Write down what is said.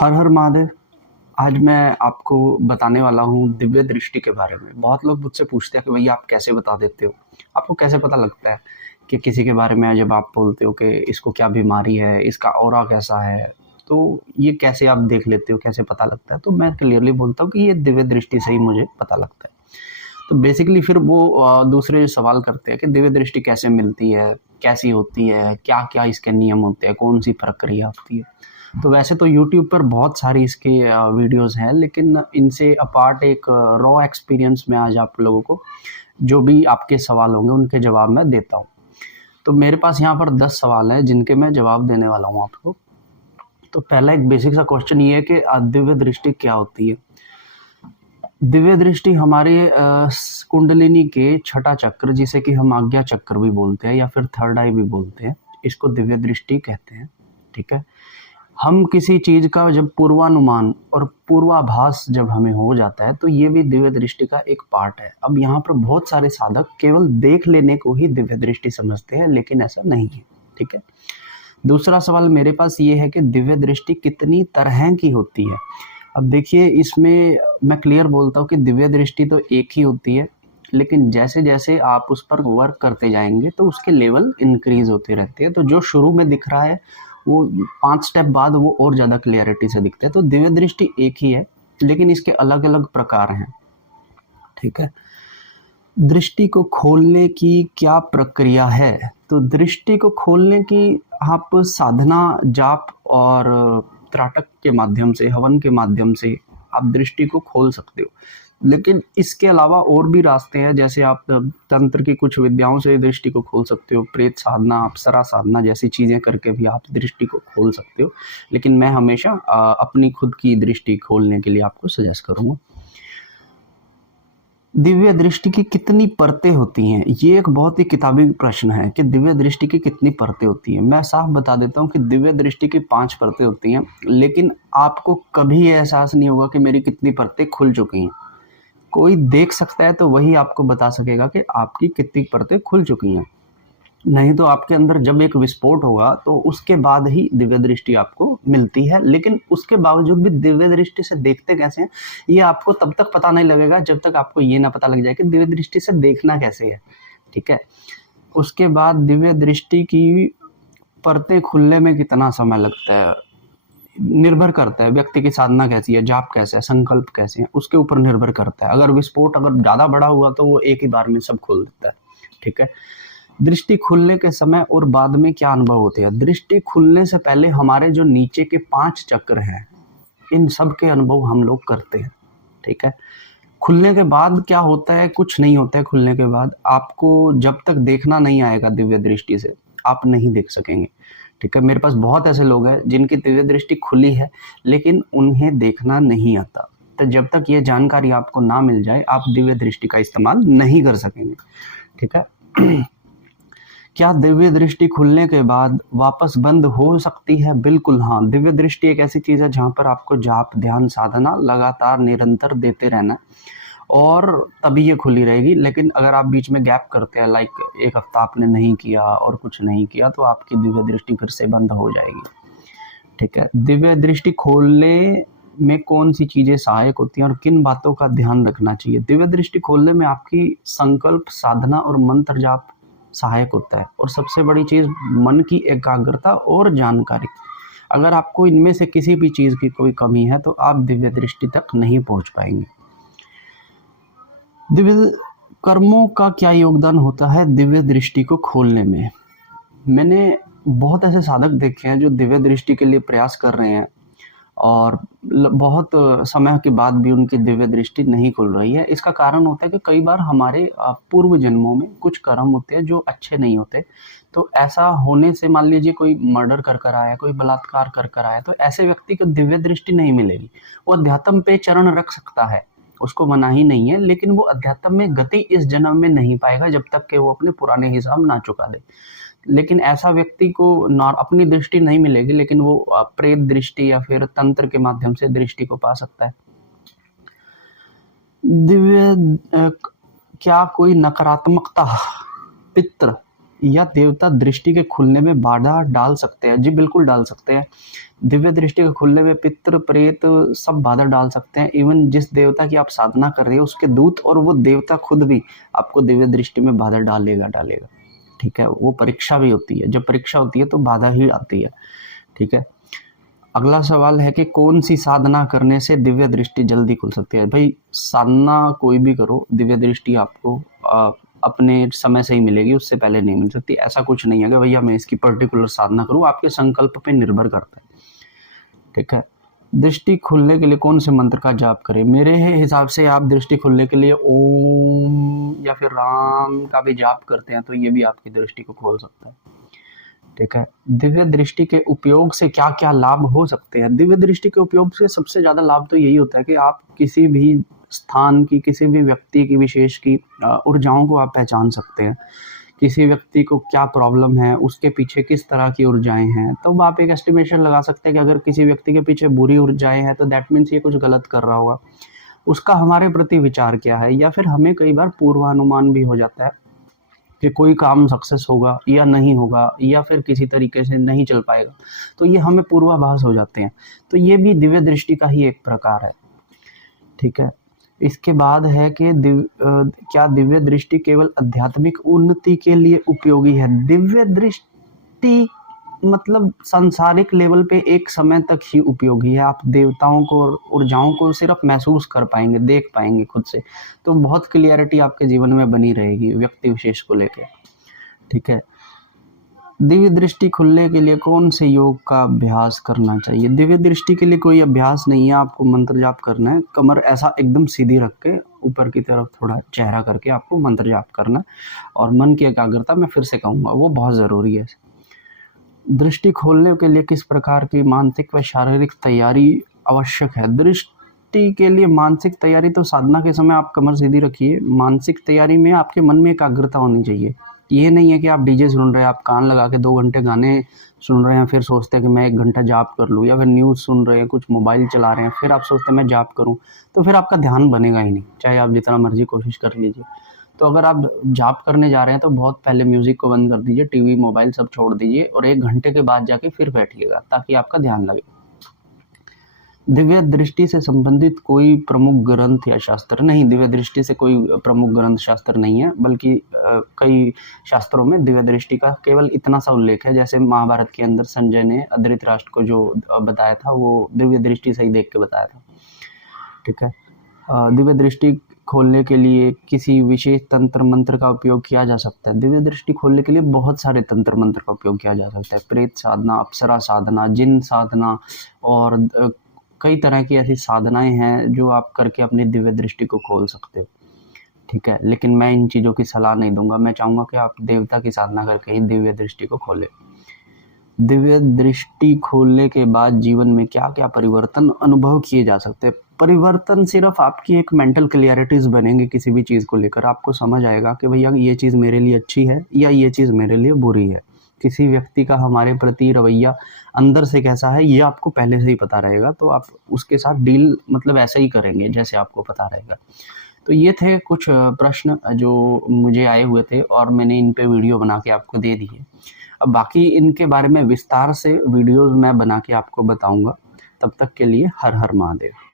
हर हर महादेव। आज मैं आपको बताने वाला हूँ दिव्य दृष्टि के बारे में। बहुत लोग मुझसे पूछते हैं कि भैया आप कैसे बता देते हो, आपको कैसे पता लगता है कि किसी के बारे में जब आप बोलते हो कि इसको क्या बीमारी है, इसका ऑरा कैसा है, तो ये कैसे आप देख लेते हो, कैसे पता लगता है। तो मैं क्लियरली बोलता हूँ कि ये दिव्य दृष्टि से ही मुझे पता लगता है। तो बेसिकली फिर वो दूसरे सवाल करते हैं कि दिव्य दृष्टि कैसे मिलती है, कैसी होती है, क्या क्या इसके नियम होते हैं, कौन सी प्रक्रिया होती है। तो वैसे तो यूट्यूब पर बहुत सारी इसके वीडियोस हैं, लेकिन इनसे अपार्ट एक रॉ एक्सपीरियंस में आज आप लोगों को जो भी आपके सवाल होंगे उनके जवाब मैं देता हूँ। तो मेरे पास यहाँ पर 10 सवाल हैं जिनके मैं जवाब देने वाला हूँ आपको। तो पहला एक बेसिक सा क्वेश्चन ये है कि दिव्य दृष्टि क्या होती है। दिव्य दृष्टि हमारे कुंडलिनी के छठा चक्र, जिसे कि हम आज्ञा चक्र भी बोलते हैं या फिर थर्ड आई भी बोलते हैं, इसको दिव्य दृष्टि कहते हैं। ठीक है। हम किसी चीज का जब पूर्वानुमान और पूर्वाभास जब हमें हो जाता है तो ये भी दिव्य दृष्टि का एक पार्ट है। अब यहाँ पर बहुत सारे साधक केवल देख लेने को ही दिव्य दृष्टि समझते हैं, लेकिन ऐसा नहीं है। ठीक है। दूसरा सवाल मेरे पास ये है कि दिव्य दृष्टि कितनी तरह की होती है। अब देखिए, इसमें मैं क्लियर बोलता हूँ कि दिव्य दृष्टि तो एक ही होती है, लेकिन जैसे जैसे आप उस पर वर्क करते जाएंगे तो उसके लेवल इंक्रीज होते रहते हैं। तो जो शुरू में दिख रहा है वो 5 स्टेप बाद वो और ज़्यादा क्लियरिटी से दिखते हैं। तो दिव्य दृष्टि एक ही है, लेकिन इसके अलग अलग प्रकार हैं। ठीक है। दृष्टि को खोलने की क्या प्रक्रिया है। तो दृष्टि को खोलने की आप साधना, जाप और त्राटक के माध्यम से, हवन के माध्यम से आप दृष्टि को खोल सकते हो। लेकिन इसके अलावा और भी रास्ते हैं, जैसे आप तंत्र की कुछ विद्याओं से दृष्टि को खोल सकते हो, प्रेत साधना, अप्सरा साधना जैसी चीज़ें करके भी आप दृष्टि को खोल सकते हो। लेकिन मैं हमेशा अपनी खुद की दृष्टि खोलने के लिए आपको सजेस्ट करूँगा। दिव्य दृष्टि की कितनी परतें होती हैं, ये एक बहुत ही किताबी प्रश्न है कि दिव्य दृष्टि की कितनी परतें होती हैं। मैं साफ बता देता हूँ कि दिव्य दृष्टि की 5 परतें होती हैं, लेकिन आपको कभी ये एहसास नहीं होगा कि मेरी कितनी परतें खुल चुकी हैं। कोई देख सकता है तो वही आपको बता सकेगा कि आपकी कितनी परतें खुल चुकी हैं। नहीं तो आपके अंदर जब एक विस्फोट होगा तो उसके बाद ही दिव्य दृष्टि आपको मिलती है। लेकिन उसके बावजूद भी दिव्य दृष्टि से देखते कैसे हैं, ये आपको तब तक पता नहीं लगेगा जब तक आपको ये ना पता लग जाए कि दिव्य दृष्टि से देखना कैसे है। ठीक है। उसके बाद दिव्य दृष्टि की परतें खुलने में कितना समय लगता है, निर्भर करता है व्यक्ति की साधना कैसी है, जाप कैसा है, संकल्प कैसे हैं, उसके ऊपर निर्भर करता है। अगर विस्फोट अगर ज़्यादा बड़ा हुआ तो वो एक ही बार में सब खोल देता है। ठीक है। दृष्टि खुलने के समय और बाद में क्या अनुभव होते हैं। दृष्टि खुलने से पहले हमारे जो नीचे के 5 चक्र हैं, इन सब के अनुभव हम लोग करते हैं। ठीक है। खुलने के बाद क्या होता है, कुछ नहीं होता है। खुलने के बाद आपको जब तक देखना नहीं आएगा दिव्य दृष्टि से, आप नहीं देख सकेंगे। ठीक है। मेरे पास बहुत ऐसे लोग हैं जिनकी दिव्य दृष्टि खुली है, लेकिन उन्हें देखना नहीं आता। तो जब तक ये जानकारी आपको ना मिल जाए, आप दिव्य दृष्टि का इस्तेमाल नहीं कर सकेंगे। ठीक है। क्या दिव्य दृष्टि खुलने के बाद वापस बंद हो सकती है। बिल्कुल हाँ। दिव्य दृष्टि एक ऐसी चीज़ है जहाँ पर आपको जाप, ध्यान, साधना लगातार निरंतर देते रहना और तभी ये खुली रहेगी। लेकिन अगर आप बीच में गैप करते हैं, लाइक एक हफ्ता आपने नहीं किया और कुछ नहीं किया, तो आपकी दिव्य दृष्टि फिर से बंद हो जाएगी। ठीक है। दिव्य दृष्टि खोलने में कौन सी चीज़ें सहायक होती हैं और किन बातों का ध्यान रखना चाहिए। दिव्य दृष्टि खोलने में आपकी संकल्प, साधना और मंत्र जाप सहायक होता है, और सबसे बड़ी चीज़ मन की एकाग्रता और जानकारी। अगर आपको इनमें से किसी भी चीज़ की कोई कमी है तो आप दिव्य दृष्टि तक नहीं पहुंच पाएंगे। दिव्य कर्मों का क्या योगदान होता है दिव्य दृष्टि को खोलने में। मैंने बहुत ऐसे साधक देखे हैं जो दिव्य दृष्टि के लिए प्रयास कर रहे हैं और बहुत समय के बाद भी उनकी दिव्य दृष्टि नहीं खुल रही है। इसका कारण होता है कि कई बार हमारे पूर्व जन्मों में कुछ कर्म होते हैं जो अच्छे नहीं होते। तो ऐसा होने से, मान लीजिए कोई मर्डर कर कर आया, कोई बलात्कार कर कर आया, तो ऐसे व्यक्ति को दिव्य दृष्टि नहीं मिलेगी। वो अध्यात्म पे चरण रख सकता है, उसको मना ही नहीं है, लेकिन वो अध्यात्म में गति इस जन्म में नहीं पाएगा जब तक कि वो अपने पुराने हिसाब ना चुका दे। लेकिन ऐसा व्यक्ति को अपनी दृष्टि नहीं मिलेगी, लेकिन वो प्रेत दृष्टि या फिर तंत्र के माध्यम से दृष्टि को पा सकता है। दिव्य क्या कोई नकारात्मकता, पित्र या देवता दृष्टि के खुलने में बाधा डाल सकते हैं? जी बिल्कुल डाल सकते हैं। दिव्य दृष्टि के खुलने में पितृ प्रेत सब बाधा डाल सकते हैं। इवन जिस देवता की आप साधना कर रहे हो उसके दूत और वो देवता खुद भी आपको दिव्य दृष्टि में बाधा डालेगा। ठीक है, वो परीक्षा भी होती है। जब परीक्षा होती है तो बाधा ही आती है। ठीक है, अगला सवाल है कि कौन सी साधना करने से दिव्य दृष्टि जल्दी खुल सकती है? भाई साधना कोई भी करो, दिव्य दृष्टि आपको अपने समय से ही मिलेगी, उससे पहले नहीं मिल सकती। ऐसा कुछ नहीं है कि भैया मैं इसकी पर्टिकुलर साधना करूँ, आपके संकल्प पे निर्भर करता है। ठीक है, दृष्टि खुलने के लिए कौन से मंत्र का जाप करें? मेरे हिसाब से आप दृष्टि खुलने के लिए ओम या फिर राम का भी जाप करते हैं तो ये भी आपकी दृष्टि को खोल सकता है। ठीक है, दिव्य दृष्टि के उपयोग से क्या क्या लाभ हो सकते हैं? दिव्य दृष्टि के उपयोग से सबसे ज्यादा लाभ तो यही होता है कि आप किसी भी स्थान की, किसी भी व्यक्ति की विशेष की ऊर्जाओं को आप पहचान सकते हैं। किसी व्यक्ति को क्या प्रॉब्लम है, उसके पीछे किस तरह की ऊर्जाएं हैं, तो आप एक एस्टिमेशन लगा सकते हैं कि अगर किसी व्यक्ति के पीछे बुरी ऊर्जाएं हैं तो दैट मीन्स ये कुछ गलत कर रहा होगा। उसका हमारे प्रति विचार क्या है, या फिर हमें कई बार पूर्वानुमान भी हो जाता है कि कोई काम सक्सेस होगा या नहीं होगा, या फिर किसी तरीके से नहीं चल पाएगा, तो ये हमें पूर्वाभास हो जाते हैं। तो ये भी दिव्य दृष्टि का ही एक प्रकार है। ठीक है, इसके बाद है कि क्या दिव्य दृष्टि केवल आध्यात्मिक उन्नति के लिए उपयोगी है? दिव्य दृष्टि मतलब सांसारिक लेवल पे एक समय तक ही उपयोगी है। आप देवताओं को और ऊर्जाओं को सिर्फ महसूस कर पाएंगे, देख पाएंगे खुद से, तो बहुत क्लियरिटी आपके जीवन में बनी रहेगी व्यक्ति विशेष को लेके। ठीक है, दिव्य दृष्टि खुलने के लिए कौन से योग का अभ्यास करना चाहिए? दिव्य दृष्टि के लिए कोई अभ्यास नहीं है, आपको मंत्र जाप करना है। कमर ऐसा एकदम सीधी रख के ऊपर की तरफ थोड़ा चेहरा करके आपको मंत्र जाप करना है, और मन की एकाग्रता मैं फिर से कहूँगा वो बहुत ज़रूरी है। दृष्टि खोलने के लिए किस प्रकार की मानसिक व शारीरिक तैयारी आवश्यक है? दृष्टि के लिए मानसिक तैयारी तो साधना के समय आप कमर सीधी रखिए। मानसिक तैयारी में आपके मन में एकाग्रता होनी चाहिए। ये नहीं है कि आप डीजे सुन रहे हैं, आप कान लगा के 2 घंटे गाने सुन रहे हैं, फिर सोचते हैं कि मैं 1 घंटा जाप कर लूँ, या फिर न्यूज़ सुन रहे हैं, कुछ मोबाइल चला रहे हैं, फिर आप सोचते हैं मैं जाप करूँ, तो फिर आपका ध्यान बनेगा ही नहीं, चाहे आप जितना मर्जी कोशिश कर लीजिए। तो अगर आप जाप करने जा रहे हैं तो बहुत पहले म्यूज़िक को बंद कर दीजिए, टीवी मोबाइल सब छोड़ दीजिए, और 1 घंटे के बाद जाके फिर बैठिएगा ताकि आपका ध्यान लगे। दिव्य दृष्टि से संबंधित कोई प्रमुख ग्रंथ या शास्त्र? नहीं, दिव्य दृष्टि से कोई प्रमुख ग्रंथ शास्त्र नहीं है, बल्कि कई शास्त्रों में दिव्य दृष्टि का केवल इतना सा उल्लेख है। जैसे महाभारत के अंदर संजय ने धृतराष्ट्र को जो बताया था वो दिव्य दृष्टि से ही देख के बताया था। ठीक है, दिव्य दृष्टि खोलने के लिए किसी विशेष तंत्र मंत्र का उपयोग किया जा सकता है? दिव्य दृष्टि खोलने के लिए बहुत सारे तंत्र मंत्र का उपयोग किया जा सकता है। प्रेत साधना, अप्सरा साधना, जिन साधना, और कई तरह की ऐसी साधनाएं हैं जो आप करके अपनी दिव्य दृष्टि को खोल सकते हो। ठीक है, लेकिन मैं इन चीज़ों की सलाह नहीं दूंगा। मैं चाहूँगा कि आप देवता की साधना करके ही दिव्य दृष्टि को खोलें। दिव्य दृष्टि खोलने के बाद जीवन में क्या क्या परिवर्तन अनुभव किए जा सकते हैं? परिवर्तन सिर्फ आपकी एक मेंटल क्लियरिटीज बनेंगे किसी भी चीज़ को लेकर। आपको समझ आएगा कि भैया ये चीज़ मेरे लिए अच्छी है या ये चीज़ मेरे लिए बुरी है। किसी व्यक्ति का हमारे प्रति रवैया अंदर से कैसा है ये आपको पहले से ही पता रहेगा, तो आप उसके साथ डील मतलब ऐसे ही करेंगे जैसे आपको पता रहेगा। तो ये थे कुछ प्रश्न जो मुझे आए हुए थे और मैंने इन पे वीडियो बना के आपको दे दी है। अब बाकी इनके बारे में विस्तार से वीडियोस मैं बना के आपको बताऊंगा। तब तक के लिए हर हर महादेव।